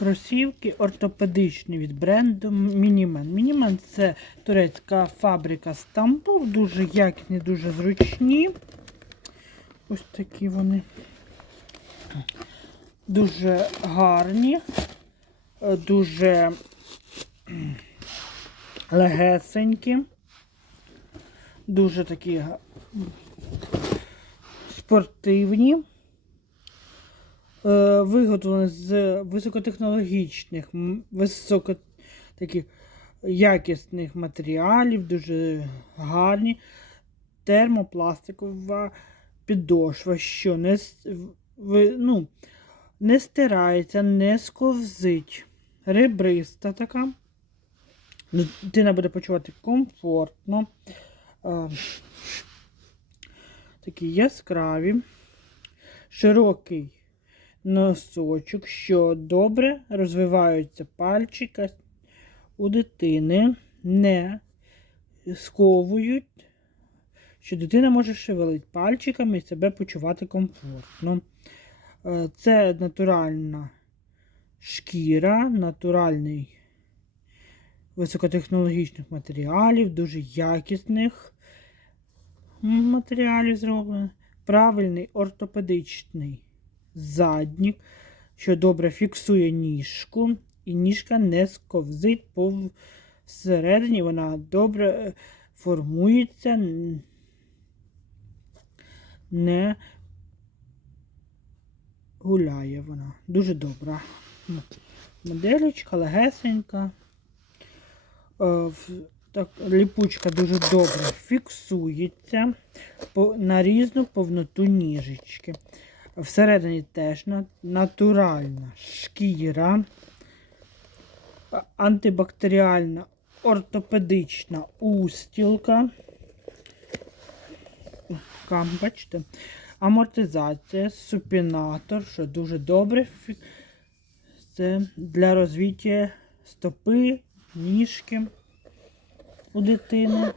Кросівки ортопедичні від бренду Мінімен. Мінімен це турецька фабрика Стамбул. Дуже якісні, дуже зручні. Ось такі вони. Дуже гарні, дуже легесенькі, дуже такі спортивні. Е, Виготовлені з високотехнологічних, високо таких якісних матеріалів, дуже гарні. Термопластикова підошва, що не, ну, не стирається, не сковзить. Ребриста така. Дитина буде почувати комфортно. Е, Такі яскраві, широкий носочок, що добре розвиваються пальчика у дитини, не сковують, що дитина може шевелити пальчиками і себе почувати комфортно. Е, Це натуральна шкіра, натуральний високотехнологічних матеріалів, дуже якісних матеріалів зроблено. Правильний ортопедичний заднік, що добре фіксує ніжку, і ніжка не сковзить по всередині, вона добре е, формується, не гуляє вона. Дуже добра. Моделечка, легесенька. Е, Так, ліпучка дуже добре фіксується на різну повноту ніжечки. Всередині теж натуральна шкіра, антибактеріальна ортопедична устілка. Бачите, амортизація, супінатор, що дуже добре. Це для розвиття стопи, ніжки у дитини.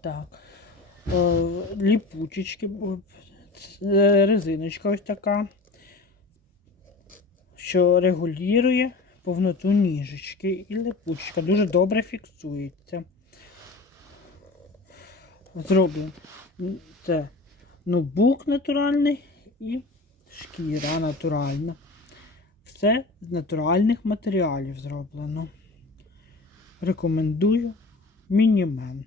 Так. Ліпучечки, резиночка ось така, що регулює повноту ніжечки і липучка. Дуже добре фіксується. Зроблено це нубук натуральний і шкіра натуральна. Все з натуральних матеріалів зроблено. Рекомендую мінімен.